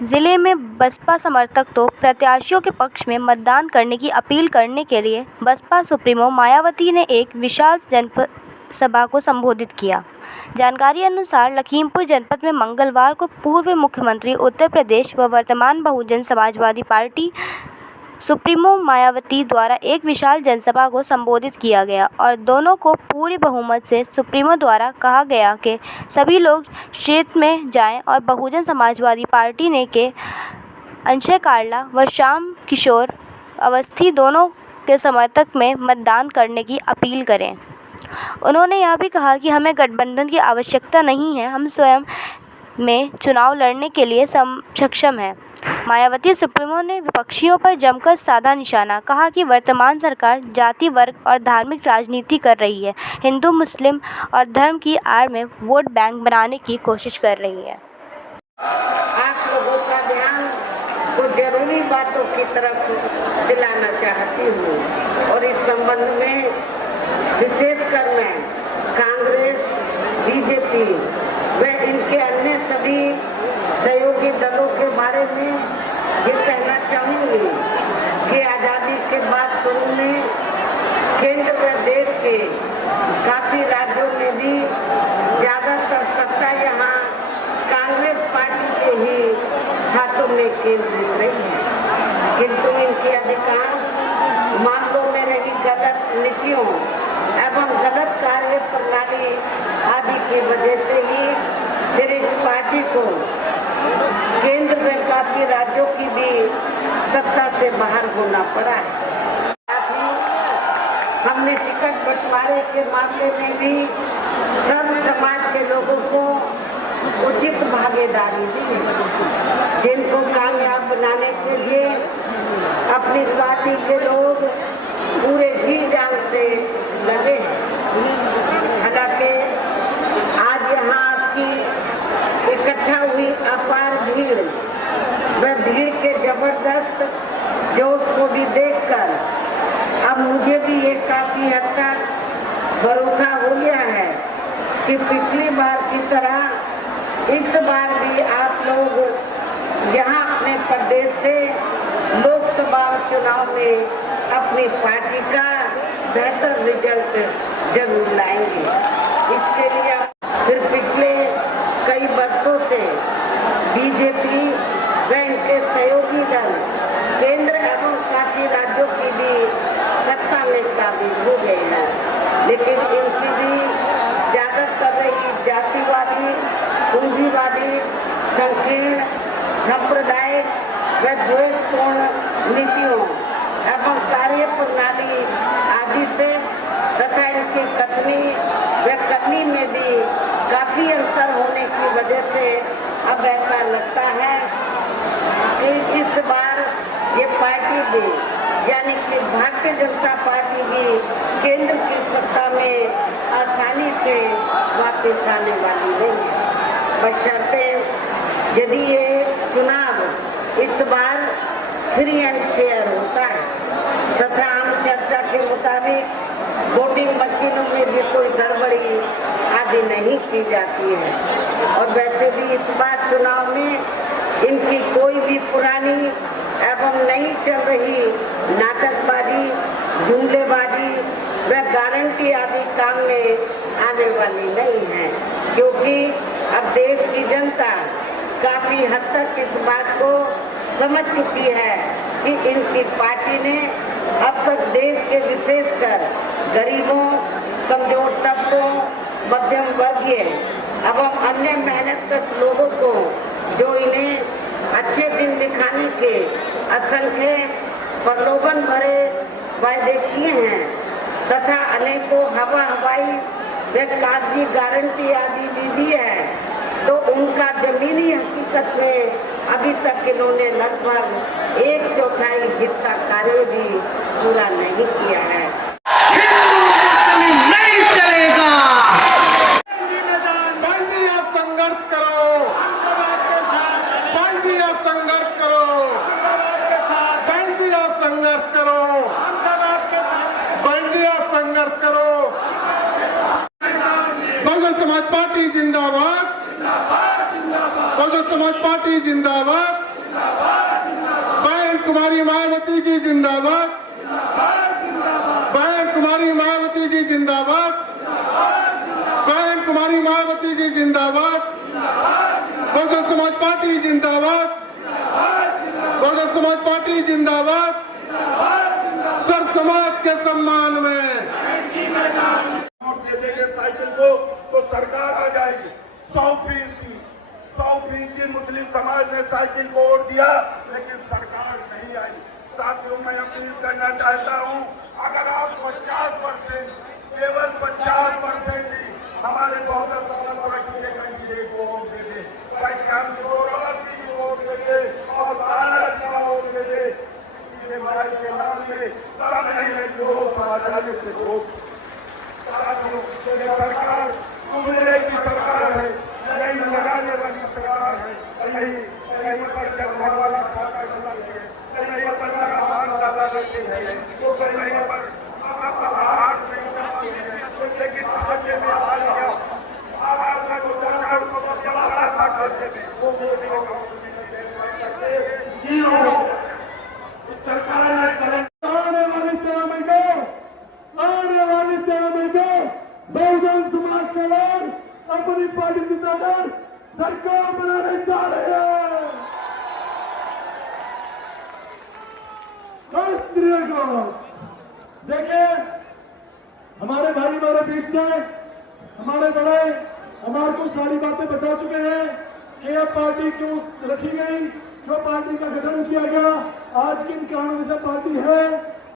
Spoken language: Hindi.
जिले में बसपा समर्थक तो प्रत्याशियों के पक्ष में मतदान करने की अपील करने के लिए बसपा सुप्रीमो मायावती ने एक विशाल जनसभा को संबोधित किया। जानकारी अनुसार लखीमपुर जनपद में मंगलवार को पूर्व मुख्यमंत्री उत्तर प्रदेश व वर्तमान बहुजन समाजवादी पार्टी सुप्रीमो मायावती द्वारा एक विशाल जनसभा को संबोधित किया गया और दोनों को पूरे बहुमत से सुप्रीमो द्वारा कहा गया कि सभी लोग क्षेत्र में जाएं और बहुजन समाजवादी पार्टी ने के अंशय कार्ला व श्याम किशोर अवस्थी दोनों के समर्थक में मतदान करने की अपील करें। उन्होंने यह भी कहा कि हमें गठबंधन की आवश्यकता नहीं है, हम स्वयं में चुनाव लड़ने के लिए सक्षम हैं। मायावती सुप्रीमो ने विपक्षियों पर जमकर साधा निशाना, कहा कि वर्तमान सरकार जाति, वर्ग और धार्मिक राजनीति कर रही है, हिंदू मुस्लिम और धर्म की आड़ में वोट बैंक बनाने की कोशिश कर रही है। आप लोगों का ध्यान कुछ जरूरी बातों की तरफ दिलाना चाहती हूँ और इस संबंध में विशेषकर मैं कांग्रेस, बीजेपी व इनके अन्य सभी सहयोगी दलों के बारे में ये कहना चाहूँगी कि आज़ादी के बाद शुरू में केंद्र व देश के काफ़ी राज्यों में भी ज़्यादातर सत्ता यहाँ कांग्रेस पार्टी के ही हाथों में केंद्रित रही है, किंतु इनकी अधिकांश मामलों में रही गलत नीतियों एवं गलत कार्य प्रणाली आदि की वजह से ही फिर इस पार्टी को केंद्र में काफी राज्यों की भी सत्ता से बाहर होना पड़ा है। हमने टिकट बंटवारे के मामले में भी सब समाज के लोगों को उचित भागीदारी दी, जिनको कामयाब बनाने के लिए अपनी पार्टी के लोग पूरे जी जान से लगे हैं। हालांकि आज यहाँ आपकी इकट्ठा हुई अपार भीड़ व भीड़ के जबरदस्त जोश को भी देखकर अब मुझे भी ये काफी हद तक भरोसा हो गया है कि पिछली बार की तरह इस बार भी आप लोग यहाँ अपने प्रदेश से लोकसभा चुनाव में अपनी पार्टी का बेहतर रिजल्ट जरूर लाएंगे। इसके लिए फिर पिछले कई वर्षों से बीजेपी व इनके सहयोगी दल केंद्र एवं काफी राज्यों की भी सत्ता में काबिज हो गए हैं, लेकिन इनकी भी ज्यादातर रही जातिवादी, पूंजीवादी, संकीर्ण, सांप्रदायिक व द्वेषपूर्ण नीतियों एवं कार्य प्रणाली आदि से तथा इनकी कथनी व करनी में भी काफी अंतर होने की वजह से अब ऐसा लगता है कि इस बार ये पार्टी भी यानी कि भारतीय जनता पार्टी भी केंद्र की सत्ता में आसानी से वापस आने वाली नहीं है, बशर्ते यदि ये चुनाव इस बार फ्री एंड फेयर होता है तथा आम चर्चा के मुताबिक वोटिंग मशीनों में भी कोई गड़बड़ी आदि नहीं की जाती है। और वैसे भी इस बार चुनाव में इनकी कोई भी पुरानी एवं नई चल रही नाटकबाजी, जुमलेबाजी व गारंटी आदि काम में आने वाली नहीं है, क्योंकि अब देश की जनता काफी हद तक इस बात को समझ चुकी है कि इनकी पार्टी ने अब तक देश के विशेषकर गरीबों, कमजोर तबकों, मध्यम वर्गीय एवं अन्य मेहनतकश लोगों को जो इन्हें अच्छे दिन दिखाने के असंख्य प्रलोभन भरे वायदे किए हैं तथा अनेकों हवाई व कागजी गारंटी आदि भी दी है, तो उनका जमीनी हकीकत में अभी तक इन्होंने लगभग 1/4 हिस्सा कार्य भी पूरा नहीं किया है। नहीं चलेगा, बंदी अब संघर्ष करो, बंदी अब संघर्ष करो, बंदी अब संघर्ष करो, बंदी अब संघर्ष करो। बहुजन समाज पार्टी जिंदाबाद, बहुजन समाज पार्टी जिंदाबाद। बहन कुमारी मायावती जी जिंदाबाद, बहन कुमारी मायावती जी जिंदाबाद, बहन कुमारी मायावती जी जिंदाबाद, बहुजन समाज पार्टी जिंदाबाद, बहुजन समाज पार्टी जिंदाबाद। सर्व समाज के सम्मान में वोट दे देंगे साइकिल को तो सरकार आ जाएगी। 100% मुस्लिम समाज ने साइकिल को वोट दिया, लेकिन सरकार नहीं आई। साथियों, मैं अपील करना चाहता हूं, अगर आप 50%, केवल 50% ही हमारे बहुजन समाज पार्टी के कैंडिडेट को वोट दे दे, श्याम किशोर अवस्थी जी को वोट दे दे और बालाजी का वोट दे दे, किसी के भाई के नाम में तब नहीं है जो समाज से वोट। साथियों, ये सरकार कुंभले की सरकार है, नहीं लगाने वाली सरकार है, कहीं पर चलने वाला खाता चलाते हैं, कहीं पर लगातार दादा करते हैं, तो कहीं पर हाथ नहीं करते हैं, लेकिन बच्चे में आ गया आपका जो सरकार को बड़ा था करते में वो मोदी जी हो सरकार ने करें। आने वाली 13 मई को बहुजन समाज के लोग अपनी पार्टी जिताकर सरकार बनाने जा रहे हैं। देखिए, हमारे भाई हमारे बीच से हमारे बड़े हमारे को सारी बातें बता चुके हैं कि यह पार्टी क्यों रखी गई, क्यों पार्टी का गठन किया गया, आज किन कारणों से पार्टी है।